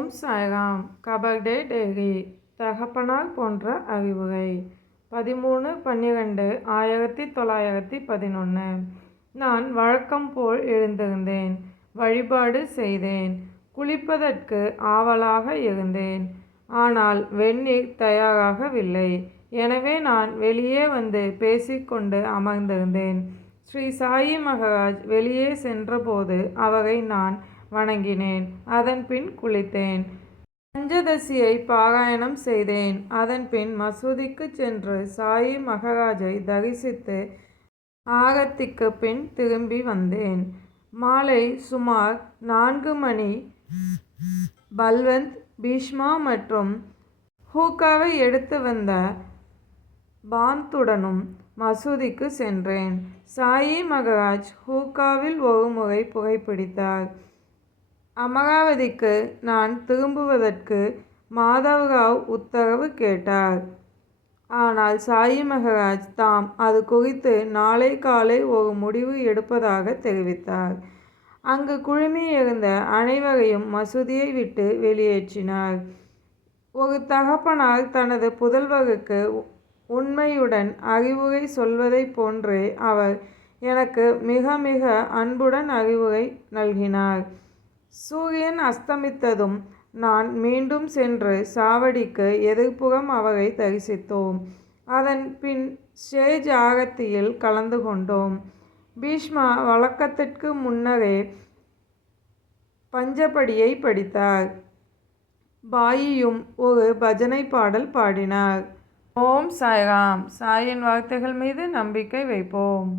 ஓம் சாய்ராம். கபர்டே டேரி தகப்பனார் போன்ற அறிவுரை 13/12/1911. நான் வழக்கம் போல் எழுந்திருந்தேன். வழிபாடு செய்தேன். குளிப்பதற்கு ஆவலாக இருந்தேன். ஆனால் வெந்நீர் தயாராகவில்லை. எனவே நான் வெளியே வந்து பேசிக்கொண்டு அமர்ந்திருந்தேன். ஸ்ரீ சாயி மகராஜ் வெளியே சென்றபோது அவரை நான் வணங்கினேன். அதன்பின் குளித்தேன். பஞ்சதசியை பாராயணம் செய்தேன். அதன்பின் மசூதிக்கு சென்று சாயி மகராஜை தரிசித்து ஆரத்திக்கு பின் திரும்பி வந்தேன். மாலை சுமார் 4 மணி பல்வந்த், பீஷ்மா மற்றும் ஹூக்காவை எடுத்து வந்த பாந்துடனும் மசூதிக்கு சென்றேன். சாயி மகராஜ் ஹூக்காவில் ஒரு முறை புகைப்பிடித்தார். அமராவதிக்கு நான் திரும்புவதற்கு மாதவராவ் உத்தரவு கேட்டார். ஆனால் சாயி மகராஜ் தாம் அது குறித்து நாளை காலை ஒரு முடிவு எடுப்பதாக தெரிவித்தார். அங்கு குழுமியிருந்த அனைவரையும் மசூதியை விட்டு வெளியேற்றினார். ஒரு தகப்பனார் தனது புதல்வருக்கு உண்மையுடன் அறிவுரை சொல்வதைப் போன்றே அவர் எனக்கு மிக மிக அன்புடன் அறிவுரை நல்கினார். சூரியன் அஸ்தமித்ததும் நான் மீண்டும் சென்று சாவடிக்கு எதிர்ப்புறம் அவரை தரிசித்தோம். அதன் பின் ஸ்டேஜ் ஆரத்தியில் கலந்து கொண்டோம். பீஷ்மா வழக்கத்திற்கு முன்னரே பஞ்சபடியை படித்தார். பாயியும் ஒரு பஜனை பாடல் பாடினார். ஓம் சாய்ராம். சாயின் வார்த்தைகள் மீது நம்பிக்கை வைப்போம்.